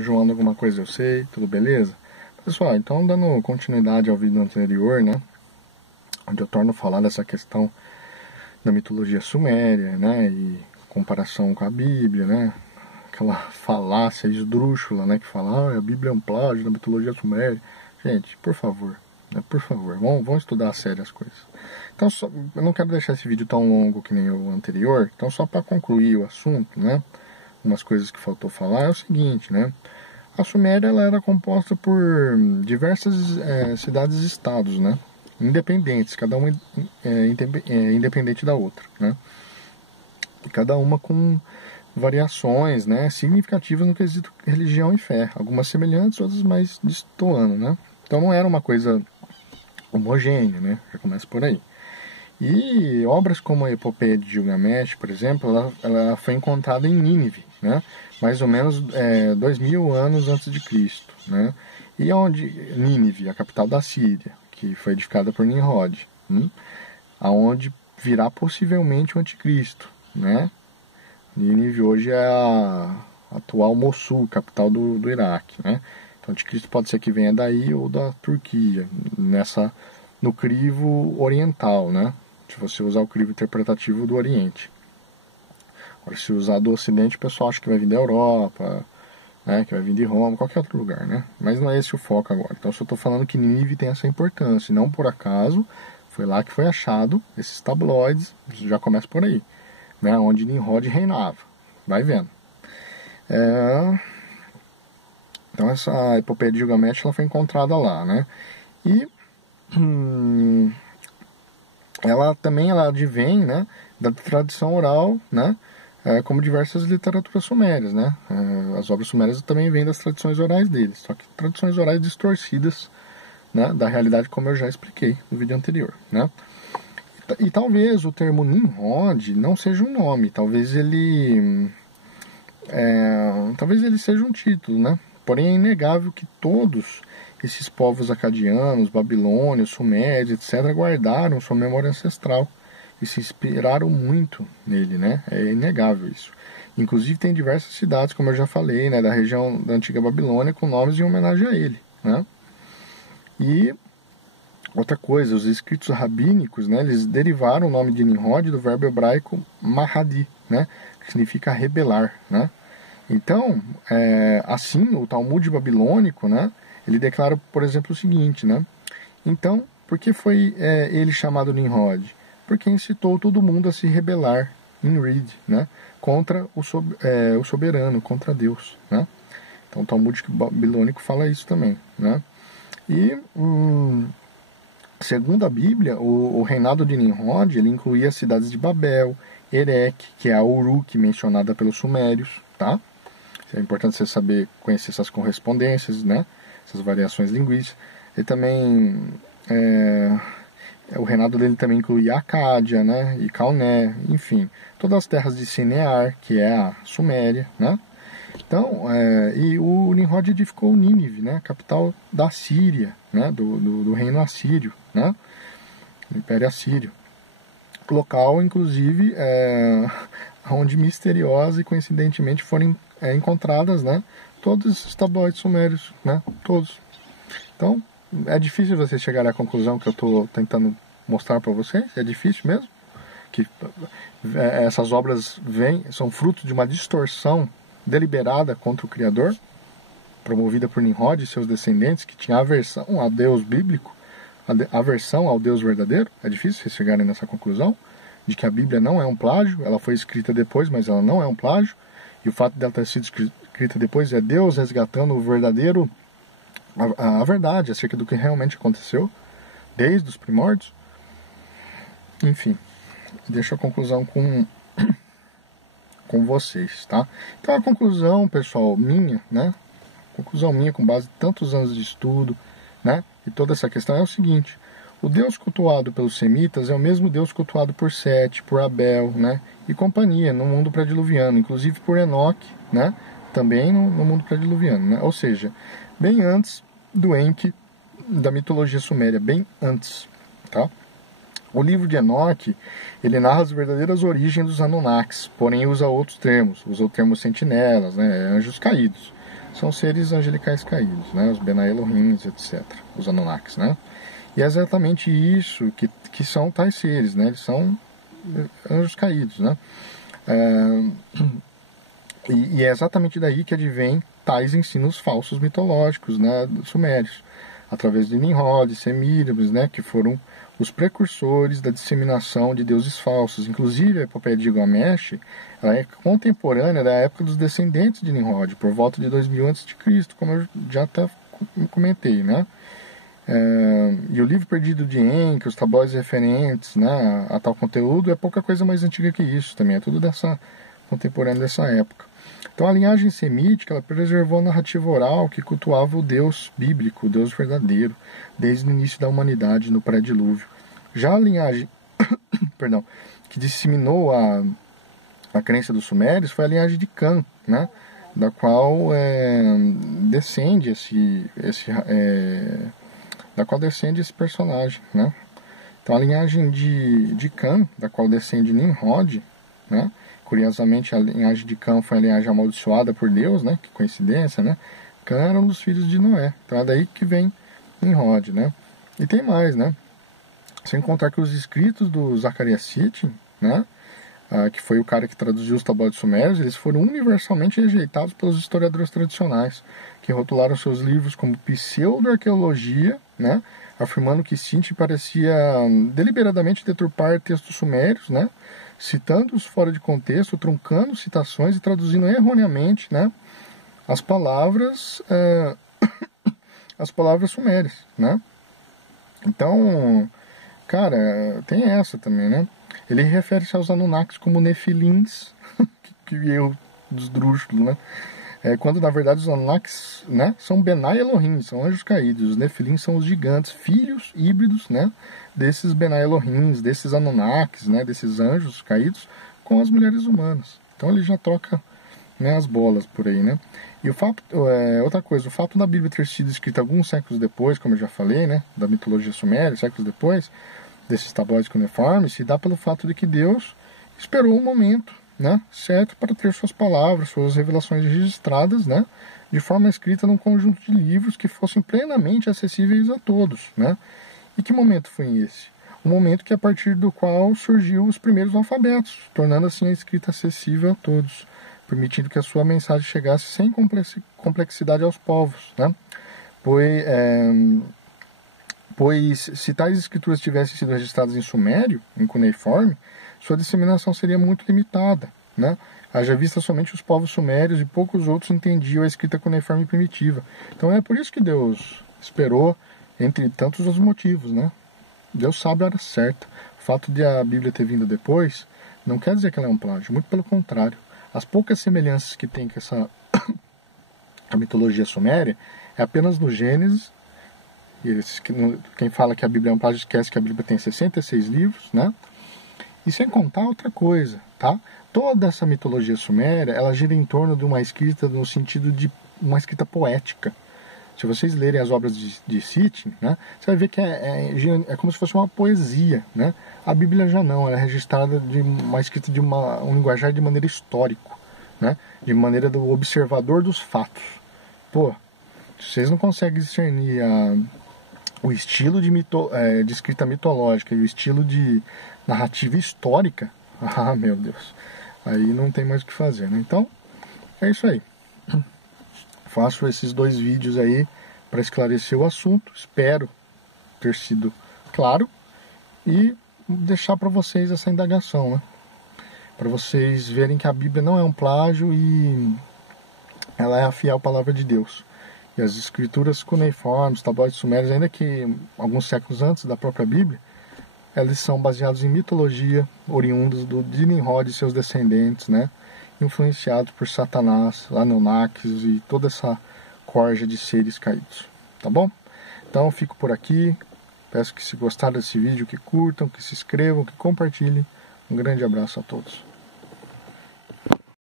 João, alguma coisa eu sei, tudo beleza? Pessoal, então dando continuidade ao vídeo anterior, né, onde eu torno a falar dessa questão da mitologia suméria, né, e comparação com a Bíblia, né, aquela falácia esdrúxula, né, que fala, a Bíblia é um plágio da mitologia suméria. Gente, por favor, né, por favor, vamos estudar a sério as coisas. Então, eu não quero deixar esse vídeo tão longo que nem o anterior, então só para concluir o assunto, né, umas coisas que faltou falar é o seguinte, né, a Suméria ela era composta por diversas cidades-estados, né, independentes, cada uma independente da outra, né, e cada uma com variações, né, significativas no quesito religião e fé, algumas semelhantes, outras mais destoando, né. Então não era uma coisa homogênea, né, já começa por aí. E obras como a Epopeia de Gilgamesh, por exemplo, ela foi encontrada em Nínive, né, mais ou menos 2000 anos antes de Cristo, né, e onde Nínive, a capital da Síria, que foi edificada por Nimrod, aonde virá possivelmente o anticristo, né. Nínive hoje é a atual Mossul, capital do Iraque, né. Então, o anticristo pode ser que venha daí ou da Turquia, no crivo oriental, né? Se você usar o crivo interpretativo do Oriente. Agora, se usar do Ocidente, o pessoal acha que vai vir da Europa, né? Que vai vir de Roma, qualquer outro lugar, né? Mas não é esse o foco agora. Então, eu só estou falando que Nínive tem essa importância. E não por acaso, foi lá que foi achado esses tabloides, já começa por aí, né? Onde Nimrod reinava. Vai vendo. Então, essa Epopeia de Gilgamesh ela foi encontrada lá, né? E ela advém, né, da tradição oral, né, como diversas literaturas sumérias, né. As obras sumérias também vêm das tradições orais deles, só que tradições orais distorcidas, né, da realidade, como eu já expliquei no vídeo anterior, né. E talvez o termo Nimrod não seja um nome, talvez ele seja um título, né. Porém é inegável que todos esses povos acadianos, babilônios, sumérios, etc., guardaram sua memória ancestral e se inspiraram muito nele, né? É inegável isso. Inclusive tem diversas cidades, como eu já falei, né, da região da antiga Babilônia, com nomes em homenagem a ele, né? E outra coisa, os escritos rabínicos, né, eles derivaram o nome de Nimrod do verbo hebraico mahadi, né, que significa rebelar, né? Então, assim, o Talmud babilônico, né, ele declara, por exemplo, o seguinte, né? Então, por que foi ele chamado Nimrod? Porque incitou todo mundo a se rebelar, Nimrod, né? Contra o soberano, contra Deus, né? Então, o Talmud babilônico fala isso também, né? E, segundo a Bíblia, o reinado de Nimrod, ele incluía as cidades de Babel, Erech, que é a Uruk, mencionada pelos sumérios, tá? É importante você saber conhecer essas correspondências, né? Essas variações linguísticas. Ele também, o reinado dele também inclui Acádia, né, e Calné, enfim, todas as terras de Sinear, que é a Suméria, né. Então, e o Nimrod edificou Nínive, né, capital da Síria, né, do reino assírio, né, do Império Assírio. Local, inclusive, onde misteriosa e coincidentemente foram encontradas, né, todos esses tabloides sumérios, né, todos. Então, é difícil você chegar à conclusão que eu estou tentando mostrar para vocês, é difícil mesmo, que essas obras são fruto de uma distorção deliberada contra o Criador, promovida por Nimrod e seus descendentes, que tinha aversão ao Deus bíblico, aversão ao Deus verdadeiro. É difícil vocês chegarem nessa conclusão, de que a Bíblia não é um plágio, ela foi escrita depois, mas ela não é um plágio, e o fato dela ter sido escrita depois é Deus resgatando o verdadeiro, a verdade acerca do que realmente aconteceu, desde os primórdios. Enfim, deixo a conclusão com vocês, tá? Então a conclusão, pessoal, minha, né? Conclusão minha com base em tantos anos de estudo, né? E toda essa questão é o seguinte: o Deus cultuado pelos semitas é o mesmo Deus cultuado por Sete, por Abel, né? E companhia no mundo pré-diluviano, inclusive por Enoque, né? Também no mundo pré-diluviano, né? Ou seja, bem antes do Enki da mitologia suméria, bem antes, tá? O livro de Enoque, ele narra as verdadeiras origens dos Anunnakis, porém usa outros termos, usa o termo sentinelas, né, anjos caídos. são seres angelicais caídos, né? Os Benai Elohim, etc., os Anunnakis, né? E é exatamente isso que são tais seres, né? Eles são anjos caídos, né? E é exatamente daí que advém tais ensinos falsos mitológicos, né, dos sumérios, através de Nimrod, Semíramis, né, que foram os precursores da disseminação de deuses falsos. Inclusive, a epopeia de Gilgamesh, ela é contemporânea da época dos descendentes de Nimrod, por volta de 2000 a.C., como eu já até comentei, né? E o livro perdido de Enki, os tabloides referentes, né, a tal conteúdo, é pouca coisa mais antiga que isso também, é tudo contemporâneo dessa época. Então a linhagem semítica, ela preservou a narrativa oral que cultuava o Deus bíblico, o Deus verdadeiro, desde o início da humanidade, no pré-dilúvio. Já a linhagem perdão, que disseminou a crença dos sumérios foi a linhagem de Cã, né, da qual descende esse personagem, né? Então a linhagem de Cã, da qual descende Nimrod, né? Curiosamente, a linhagem de Cã foi a linhagem amaldiçoada por Deus, né? Que coincidência, né? Cã era um dos filhos de Noé. Então é daí que vem Nimrod, né? E tem mais, né? Sem contar que os escritos do Zacarias Sitchin, né? Que foi o cara que traduziu os tabloides sumérios, eles foram universalmente rejeitados pelos historiadores tradicionais, que rotularam seus livros como pseudo-arqueologia, né? Afirmando que Sitchin parecia deliberadamente deturpar textos sumérios, né? Citando-os fora de contexto, truncando citações e traduzindo erroneamente, né, as palavras sumérias, né? Então, cara, tem essa também, né? Ele refere-se aos Anunnakis como Nefilins, que eu desdrúxulo, né? Quando na verdade os Anunnakis, né, são Benai Elohim, são anjos caídos. Os Nefilins são os gigantes, filhos híbridos, né, desses Benai Elohim, desses Anunnakis, né, desses anjos caídos, com as mulheres humanas. Então ele já troca, né, as bolas por aí, né? E o fato, outra coisa, o fato da Bíblia ter sido escrita alguns séculos depois, como eu já falei, né, da mitologia suméria, séculos depois, desses tabloides cuneiformes, se dá pelo fato de que Deus esperou um momento, né, certo, para ter suas palavras, suas revelações registradas, né, de forma escrita num conjunto de livros que fossem plenamente acessíveis a todos, né? E que momento foi esse? O momento que a partir do qual surgiu os primeiros alfabetos, tornando assim a escrita acessível a todos, permitindo que a sua mensagem chegasse sem complexidade aos povos, né? Pois se tais escrituras tivessem sido registradas em sumério, em cuneiforme, sua disseminação seria muito limitada, né? Haja vista somente os povos sumérios e poucos outros entendiam a escrita cuneiforme primitiva. Então é por isso que Deus esperou, entre tantos outros motivos, né? Deus sabe a hora certa. O fato de a Bíblia ter vindo depois não quer dizer que ela é um plágio, muito pelo contrário. As poucas semelhanças que tem com a mitologia suméria é apenas no Gênesis. Quem fala que a Bíblia é um plágio esquece que a Bíblia tem 66 livros, né? E sem contar outra coisa, tá? Toda essa mitologia suméria, ela gira em torno de uma escrita no sentido de uma escrita poética. Se vocês lerem as obras de Sitchin, né, você vai ver que é como se fosse uma poesia, né? A Bíblia já não, ela é registrada de uma escrita de um linguajar de maneira histórico, né? De maneira do observador dos fatos. Pô, vocês não conseguem discernir o estilo de escrita mitológica e o estilo de narrativa histórica, ah, meu Deus, aí não tem mais o que fazer, né? Então, é isso aí. Faço esses 2 vídeos aí para esclarecer o assunto, espero ter sido claro e deixar para vocês essa indagação, né? Para vocês verem que a Bíblia não é um plágio e ela é a fiel palavra de Deus. E as escrituras cuneiformes, tabloides sumérios, ainda que alguns séculos antes da própria Bíblia, eles são baseados em mitologia, oriundos de Nimrod e seus descendentes, né? Influenciados por Satanás, Anunnakis e toda essa corja de seres caídos. Tá bom? Então fico por aqui. Peço que se gostaram desse vídeo, que curtam, que se inscrevam, que compartilhem. Um grande abraço a todos.